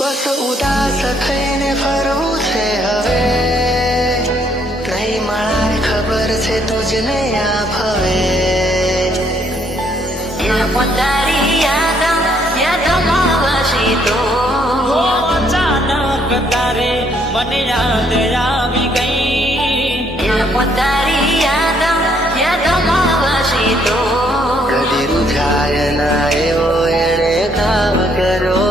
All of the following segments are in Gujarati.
બસ ઉદાસ થઈને ફરવું છે હવે, નહીં મળાય ખબર છે તુજને આ ભવે. તારી યાદમાં વસી તો અચાનક તારે મને યાદ આવી ગઈ. તારી યાદમાં વસી તો કદી રૂઝાય ના એવો એણે કામ કરો.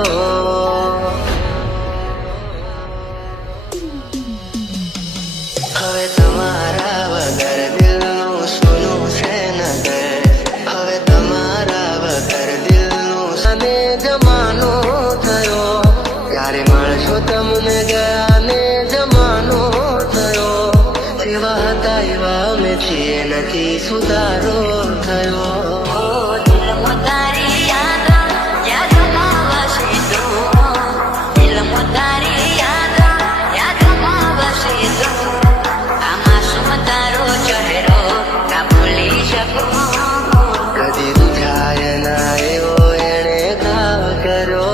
હવે તમારા વગર દિલનું સોનું છે નગર, હવે તમારા વગર દિલનું સને જમાનો થયો. ક્યારે મળશો તમને ગયા ને જમાનો થયો. જેવા હતા એવા અમે છીએ, નથી સુધારો થયો. તારી યાદમાં વસી તો તારી યાદમાં વસી તો આમાં શું તારો ચહેરો કા ભૂલી શકું. કદી રૂઝાય ના એવો એણે કામ કરો.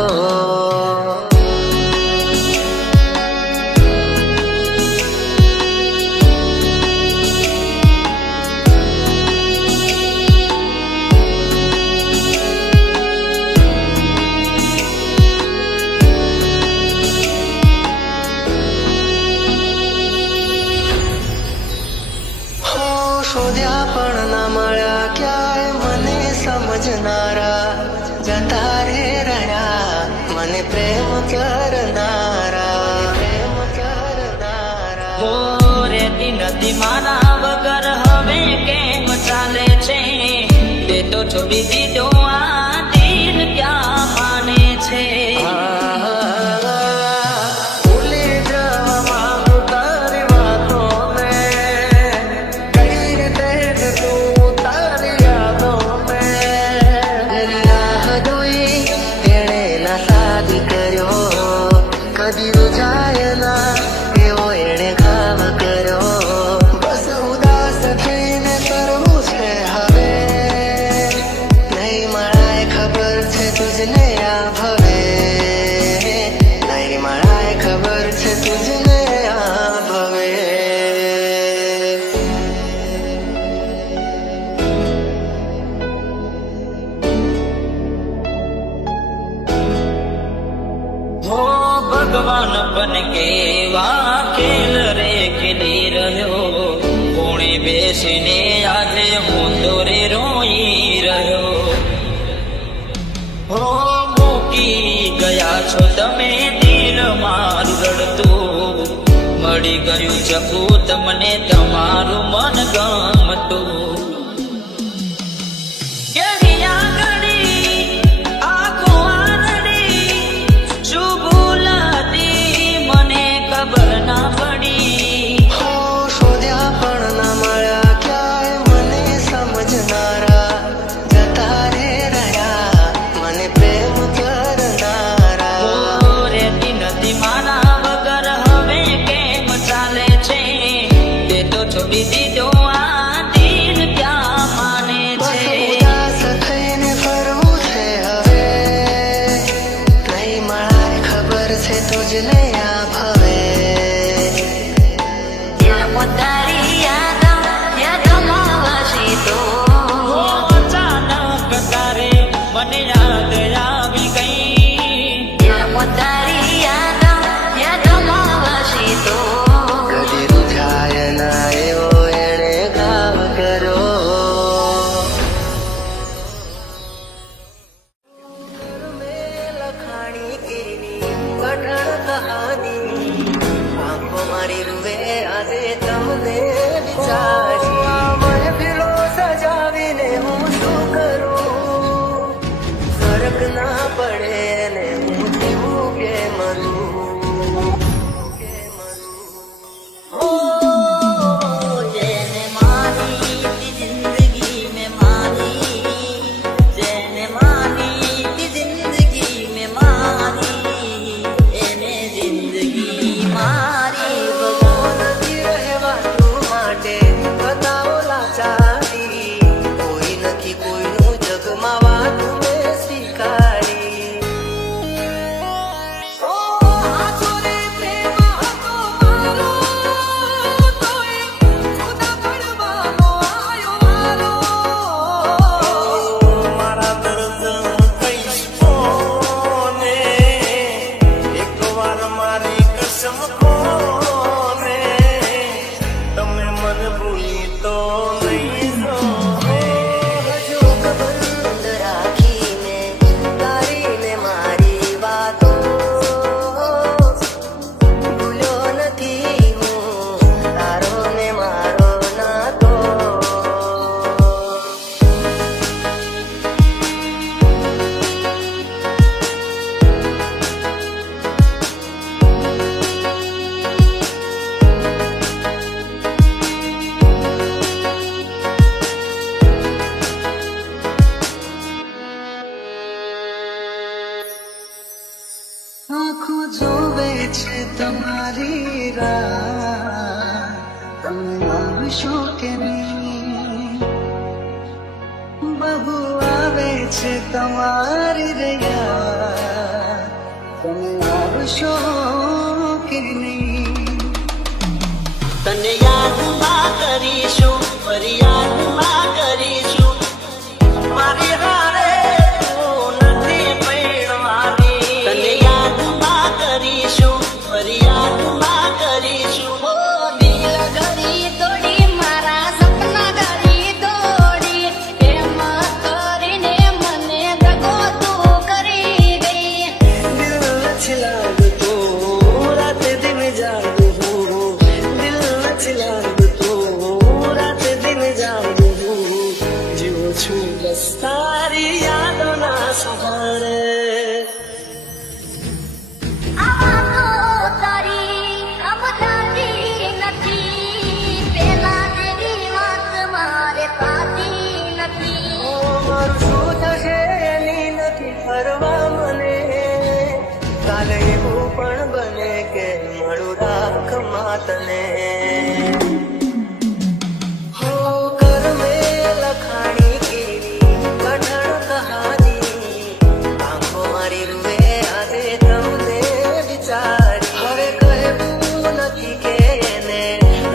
શોધ્યા પણ ના મળ્યા ક્યાંય મને સમજનારા, જતા રે રહ્યા મને પ્રેમ કરનારા. હો રેતી નથી મારા વગર હવે કેમ ચાલે છે? તે તો છોડી દીધો આ દિલ ક્યાં માને છે? ભૂલી જવા માંગુ તારી વાતોને, કઈ રીતે તું તારી યાદોને. એની રાહ જોઈ એણે ના શાદી કર્યો, કદી રૂઝાય ના એવો એણે કામ કર્યો. બસ ઉદાસ થઈને કરવું છે હવે, નહીં મળાય ખબર છે તુજને આ ભવે. નહીં મળાય ખબર છે તુજને આ ભવે. હો ભગવાન બન કેવા ખેલ રે ખેલી રહ્યો. કોણે બેસીને આજે હું દોરે રોઈ રહ્યો. હો મૂકી ગયા છો તમે દિલ મારું રડતું, મળી ગયું ચકું તમને તમારું મન ગમતું. શોધ્યા પણ ના મળ્યા ક્યાંય મને સમજનારા, જતા રે રહ્યા મને પ્રેમ કરનારા. રેતી નથી મારા વગર હવે કેમ ચાલે છે? તે તો છોડી દીધો આ દિલ ક્યાં માને બસ છે? ઉદાસ થઈને ફરવું છે હવે, નહીં મળાય ખબર છે તુજને આ ભવે. તારી યાદમાં વસી તો અચાનક તારે મને યાદ આવી ગઈ. તારી યાદમાં વસી તો કદી રૂઝાય ના એવો એણે કામ કરો. લખાણી એની કઠણ કહાની, આંખો મારી રૂવે આજે તમને વિચારી. મહેફિલો સજાવીને હું શું કરું? ફરક ના પડે ને હું જીવું કે મરું. જેને માની તી જિંદગી મેં માની, જેને માની તી જિંદગી મેં માની, એને જિંદગી મારી નથી રહેવાનું માટે બતાવો લાચારી, કોઈ નથી કોઈનું જગમાં વાત મેં સ્વીકારી. જોવે છે તમારી રાહ, તમે આવશો કે નહીં? બહુ આવે છે તમારી રૈયા, તમે આવશો કે નહીં? તને યાદમાં કરીશું, ફરિયાદમાં કરીશું, મારી હારે તું નથી પરણવાની. તને યાદમાં કરીશું, ફરિયાદમાં કરીશું. ઓ દિલ ઘડી તોડી મારા સપના ઘડી તોડી, એમ કરીને મને દગો તું કરી ગઈ. દિલ નથી લાગતું રાતે દિન જાગું હું, દિલ નથી લાગતું રાતે દિન જાગું હું, જીવું છું બસ તારી યાદોના સહારે. આ વાતો તારી સમજાતી નથી, પેલા જેવી વાત મારે થતી નથી. મારું શું થશે એની નથી ફરવા મને, કાલે એવું પણ બને કે મળું રાખ માતને. હો કર મેં લખાણી કેવી કઠણ કહાની, આંખો મારી રૂએ આજે તમને વિચારી. હવે કહેવું નથી કે એને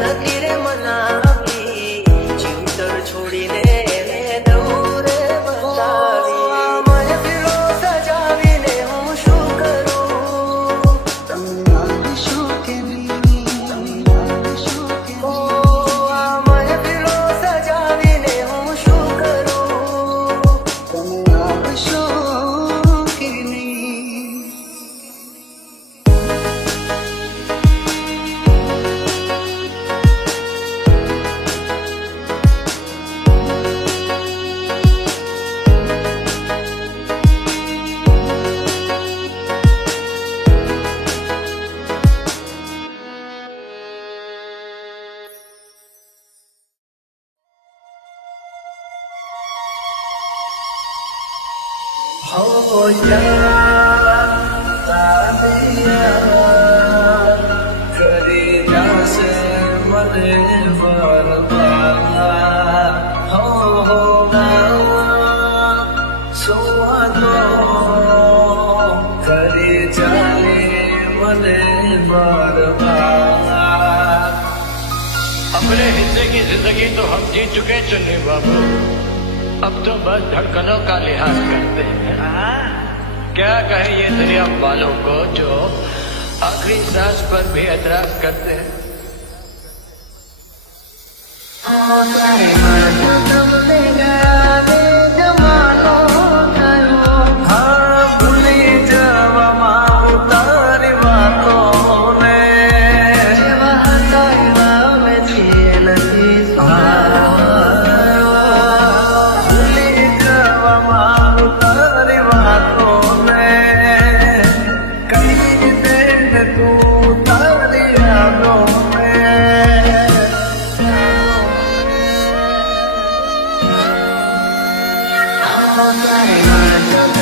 નથી રે મનાવી, જીવતર છોડીને એને દૂરે બતાવી. મહેફિલો સજાવીને હું શું કરું? તમે આવશો કે નહીં? આવશો કે નહીં? ઓ આ મહેફિલો સજાવીને હું શું કરું? તમે આવશો કે નહીં? हो यार ताबिया કરી જાશે મને વરવા, હો ના સુવાતો કરી જાય મને વરવા. अपने हिस्से की जिंदगी तो हम जी चुके चुन्नी बाबू, अब तो बस धड़कनों का लिहाज करते हैं. क्या कहें ये दुनिया वालों को जो आखिरी सांस पर भी एतराज करते हैं. તમને ગયા રે જમાનો થયો, હા ભૂલી જવામાં તારી વાતોને, જેવા હતા એવા અમે છીએ નથી ભૂલી જવામાં તારી વાતોને, કઈ રીતે તું તારી યાદોને.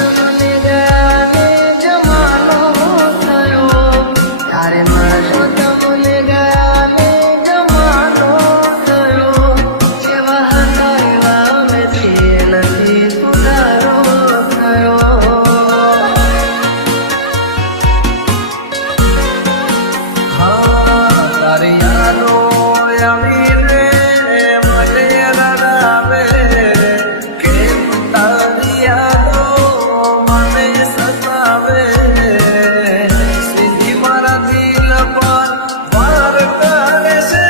તમને ગયા રે જમાનો થયો, તારે મારો તમને ગયા રે જમાનો થયો, જેવા હતા એવા અમે છીએ નથી સુધારો થયો. હા તારી યાદો આવી રે મને રડાવે, કેમ તારી યાદો મને સતાવે, સીધી મારા દિલ પર વાર કરે છે.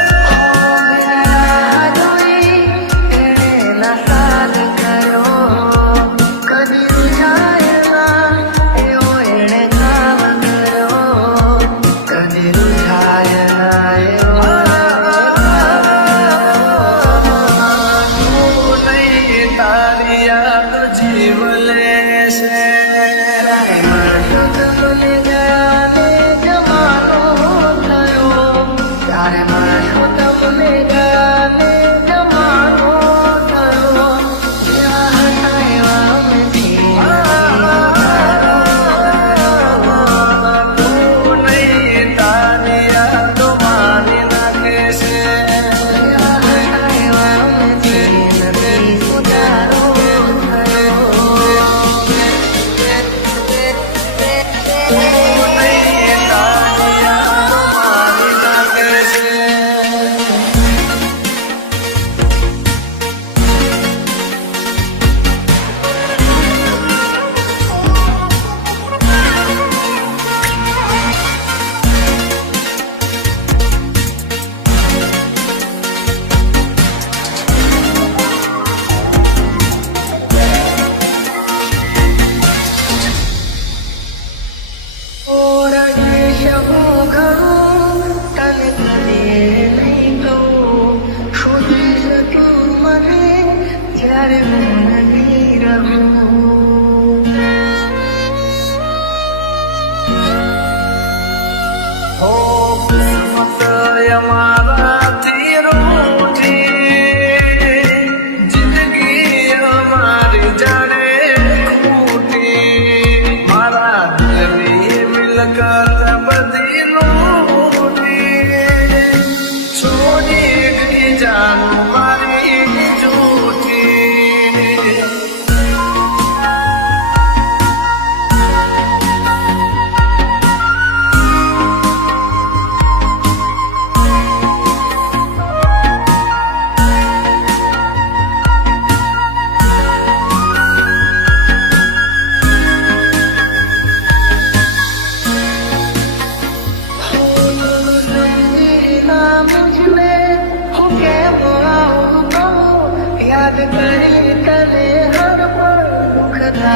એણે નસાદ કર્યો, કદી રૂઝાયેલા એવો એણે કામ કર્યો, કદી રૂઝાયેલા એવો. તું નહીં તારી યાદ જીવ લેશે. તમને ગયા રે જમાનો થયો, તારે મારો તમને ગયા રે જમાનો થયો, જેવા હતા એવા અમે છીએ. તું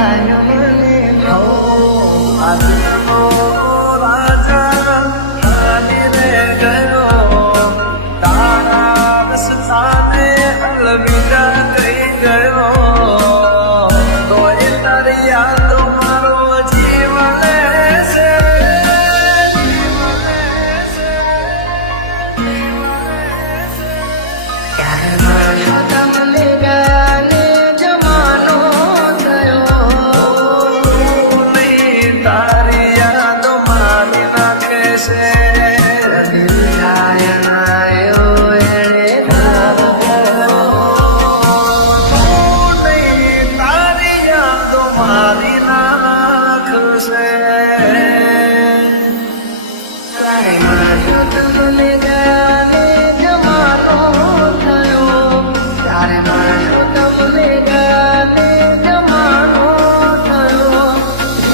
મળાયો મને આજનો રાજા હાલી રે ગયો, તારા સાથે અલવિદા કહી ગયો, તોય તારી યાદો મારો જીવ લેશે, ક્યારે મળશો તમને ગાને જમાનો થયો તારી યાદો મારી નાખે છે. તારી યાદો મારી નાખશે. તમને ગાને જમાનો થયો, ત્યારે મળશો તમને ગાને જમાનો થયો,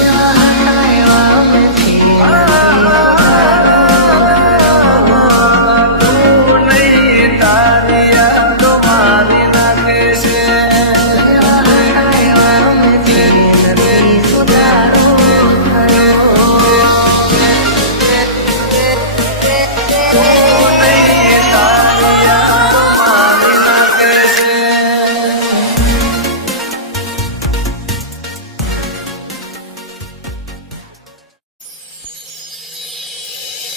એવા હતા એવા અમે છીએ. તું નહીં તારી યાદો મારી નાખે છે. એવા હતા એવા અમે છીએ. નથી સુધારો થયો. તું નહીં તારી યાદો મારી નાખે છે.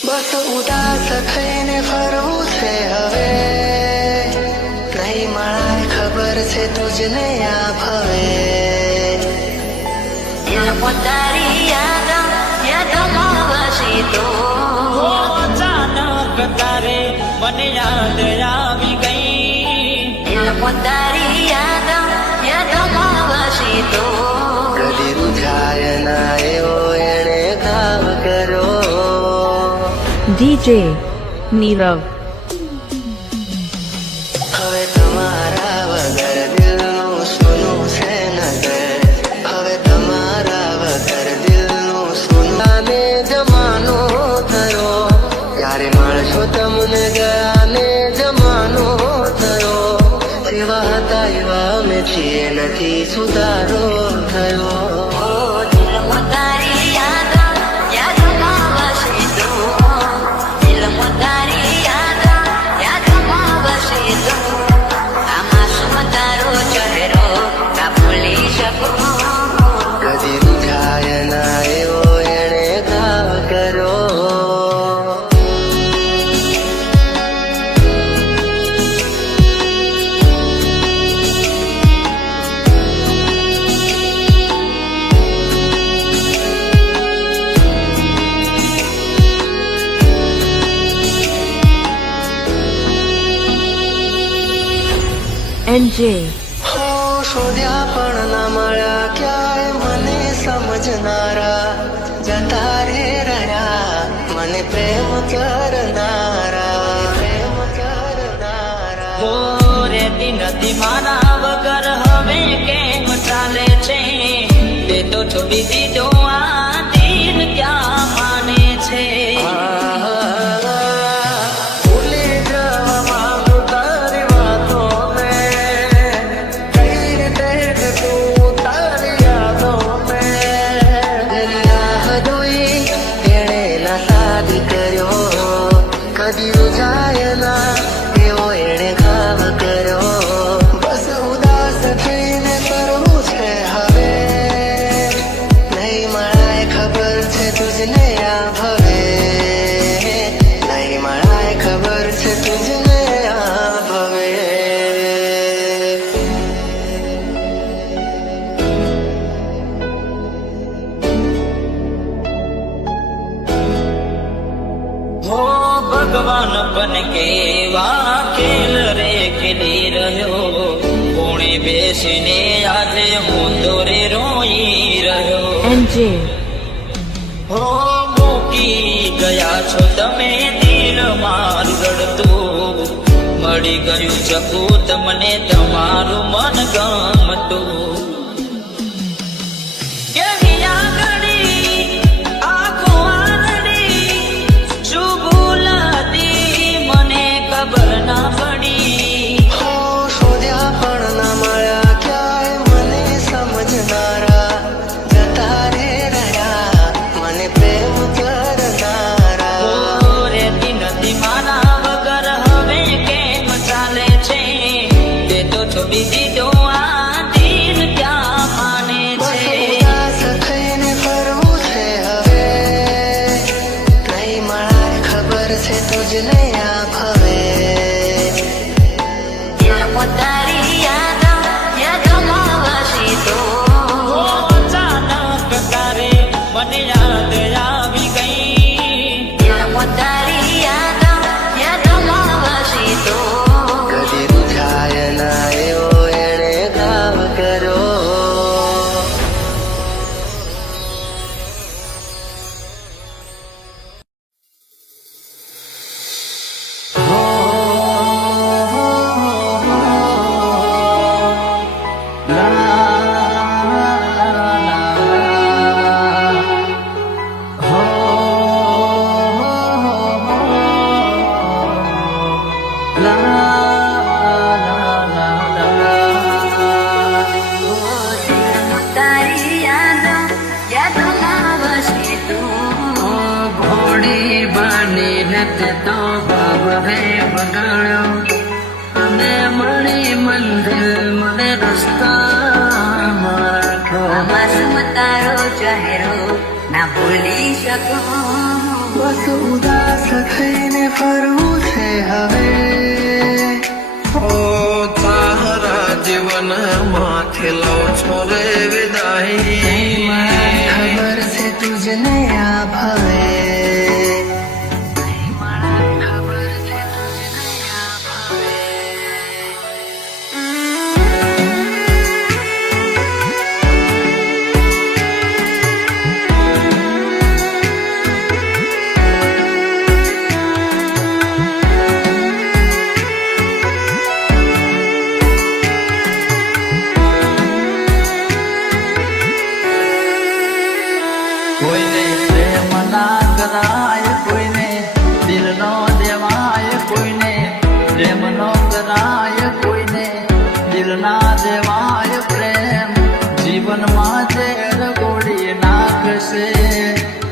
બસ ઉદાસ થઈને ફરવું છે હવે, નહીં મળાય ખબર છે તુજને આ ભવે. પોતારી યાદોમાં વસી તો અચાનક તારે મને યાદ આવી ગઈ. પોતારી યાદોમાં વસી તો કદી રૂઝાય ના એવો એણે ઘાવ કર્યો. DJ Nirav. હવે તમારા વગર દિલનું સૂનું છે નગર, હવે તમારા વગર દિલનું સૂનું. ગાને જમાનો થયો, ત્યારે મળશો તમને ગાને જમાનો થયો, જેવા હતા એવા અમે છીએ. નથી સુધારો થયો. પોતારી યાદોમાં વસી તો પોતારી યાદોમાં વસી તો આમાં શું તારો ચહેરો ના ભૂલી શકું. કદી રૂઝાય ના એવો એણે ઘાવ કર્યો. NJ. હો શોધ્યા પણ ના મળ્યા ક્યાંય મને સમજનારા, જતા રે રહ્યા મને પ્રેમ કરનારા, પ્રેમ કરનારા. હો રેતી નથી મારા વગર હવે કેમ ચાલે છે, તે તો છોડી દીધો આ દિલ ક્યાં માને છે. ભૂલી જવા માંગુ તારી વાતોને, કઈ રીતે કે તું તારી યાદોને. રાહ જોઈ એણે ના શાદી કર્યો, કદી રૂઝાય ના એવો એણે ઘાવ કર્યો. બસ ઉદાસ થઈને ફરવું છે હવે, નહીં મળાય ખબર છે તુજને આ ભવે, નહીં મળાય ખબર છે તુજને આ ભવે. હો ભગવાન બન કેવા ખેલ રે ખેલી રહ્યો, કોણે બેસીને આજે હું તો રે રોઈ રહ્યો. NJ. હો મૂકી ગયા છો તમે દિલ મારું રડતું, મળી ગયું શકું તમને તમારું મન ગમતું. કેવી આગળી આંખો આંગળી, શું ભૂલ હતી મને ખબર ના પડી. હો શોધ્યા પણ ના મળ્યા ક્યાંય મને સમજનારા, તે તો ભાવ હે બગાડ્યો અને મળી મંદિર મને રસ્તા મારો માસૂમ તારો ચહેરો ના ભૂલી શકું બસ ઉદાસ થઈને ફરવું છે હવે ઓ તારા જીવન માંથી લો છો રે વિદાય ખબર છે તુજને આ ભય કોઈને પ્રેમ ના કરાય કોઈને દિલ નો દેવાય કોઈને પ્રેમ નો કરાય કોઈને દિલ ના દેવાય પ્રેમ જીવનમાં ઝેર ગોળી નાખશે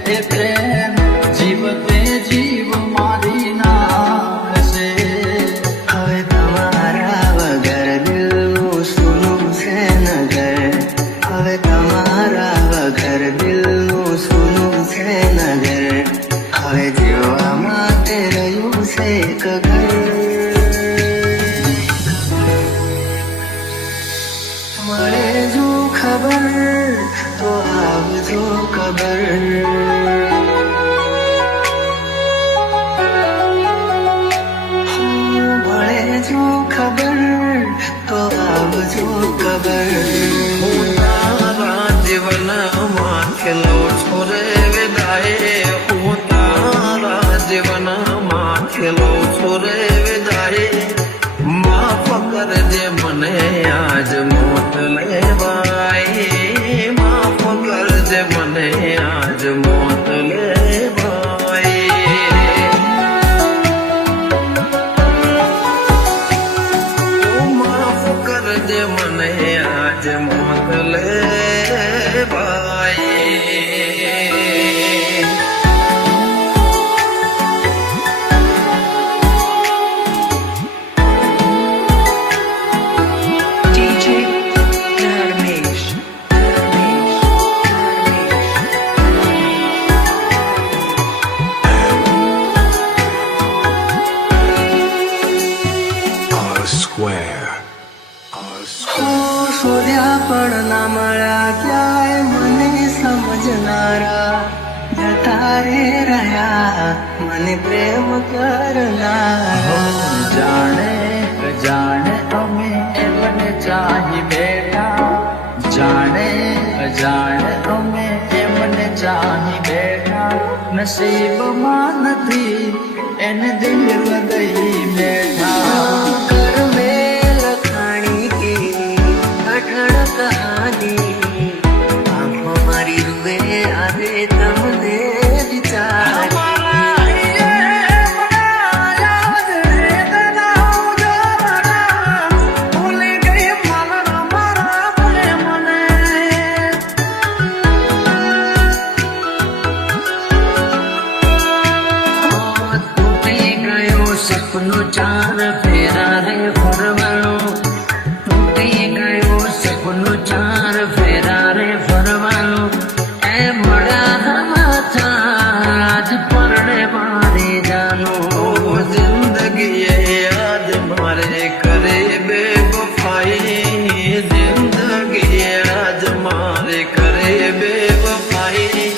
એ પ્રેમ જીવ તે જીવ મારી નાખશે હવે તમારા વગર દિલનું સૂનું છે નગર હવે તમારા વગર દિલનું સૂનું છે નગર હવે જીવવા માટે રહ્યું છે એક ઘર મળે જો ખબર તો આવજો ખબર મળે જો ખબર તો આવજો ખબર તારા જીવન માંથી લો છો રે વિદાય હું તારા જીવન માંથી લો છો રે વિદાય માફ કરજે મને આજ મોત લેવાય માફ કરજે મને આજ મોત લેવાય માફ કરજે મને આજ મોત લેવાય DJ Dharmesh શોધ્યા પણ ના મળ્યા ક્યાંય મને સમજનારા જતા રે રહ્યા મને પ્રેમ કરનારા જાણે જાણે અમે એમને ચાહી બેઠા જાણે જાણે અમે એમને ચાહી બેઠા નસીબમાં નથી એને દિલ લગઈ બેઠા कर में लखानी की अठड़ कहानी आंखों मारी रुए आवे तमने विचार સપનું ચાર ફેરા રે ફરવાનું તૂટી ગયું સપનું ચાર ફેરા રે ફરવાનું એ મળ્યા આજ પરણે મારી જાનું જિંદગી યાદ મારે કરે બેવફાઈ જિંદગી યાદ મારે કરે બેવફાઈ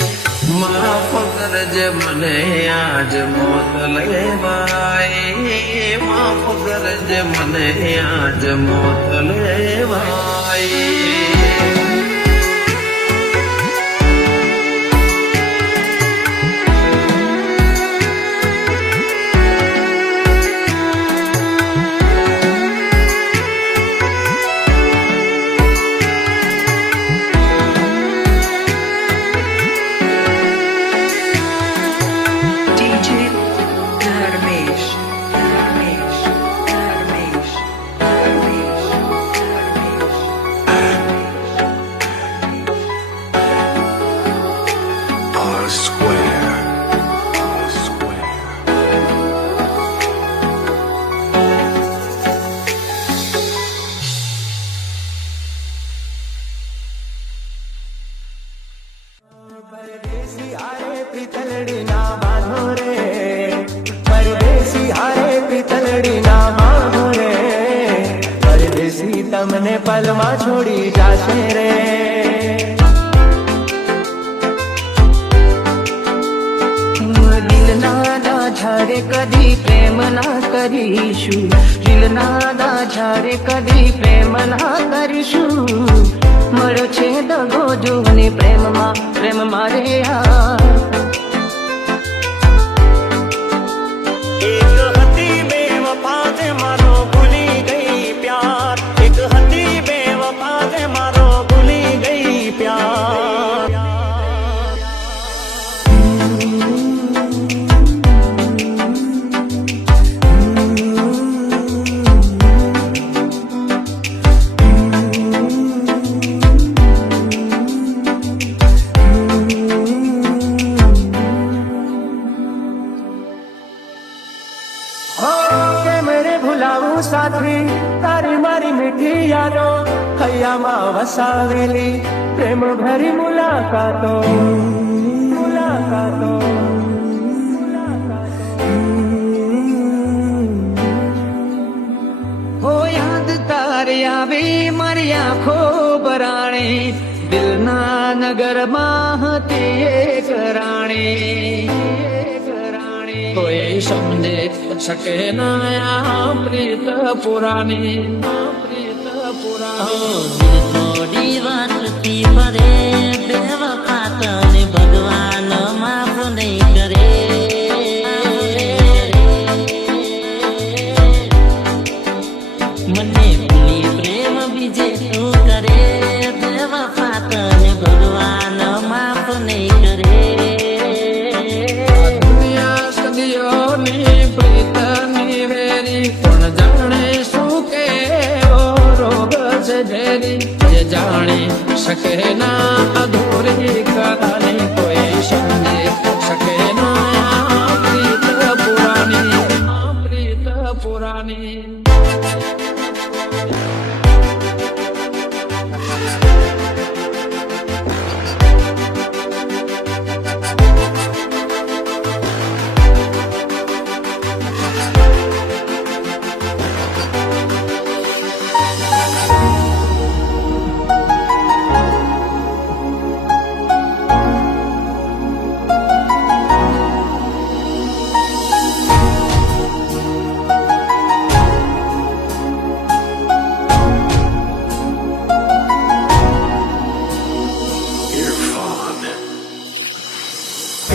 માફ કરજે મને આજ મોત લેવાય માફ કરજે મને આજ મોત લેવાય DJ Dharmesh Dharmesh Dharmesh Dharmesh Dharmesh પિતલડી ના બાંધો રે, પરદેશી હારે પિતલડી ના બાંધો રે, પરદેશી તમને પલમાં છોડી જાશે રે. દિલના દાઝારે કદી પ્રેમ ના કરીશું, દિલના દાઝારે કદી પ્રેમ ના કરીશું, મળ્યો છે દગો જોને પ્રેમમાં રે યાર. એક હતી બેવફા તે મારો ભૂલી ગઈ પ્યાર, એક હતી બેવફા તે મારો ભૂલી ગઈ પ્યાર. ભૂલાવું સાથી તારી મારી મીઠી યાદો, હૈયામાં વસાવેલી પ્રેમ ભરી મુલાકાતો. હો યાદ તારી આવી મારી આંખો બરાણે, દિલના નગરમાં હતી એક રાણી. કોઈ સમજે શકે ના પ્રીત પુરાની, પ્રીત પુરાની. થોડી વાતથી ફરે બેવફા તને ભગવાન માફ નહીં કરે. મને ભૂલી પ્રેમ બીજે તું કરે, બેવફા તને ભગવાન માફ નહીં કરે. સદીઓની પ્રીતની વેરી કોણ જાણે શું કેવો રોગ છે ઝેરી, જે જાણી શકે ના અધૂરી કહાની, કોઈ સમજી શકે ના પ્રીત પુરાની, પ્રીત પુરાની.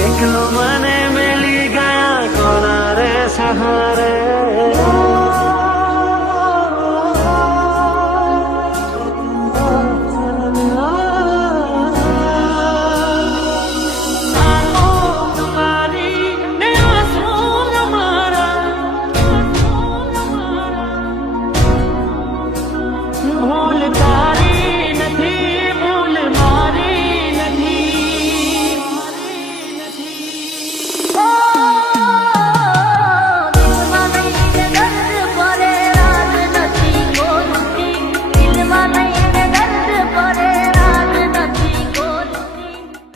એકલો મને મેલી ગયા કોના રે સહારા.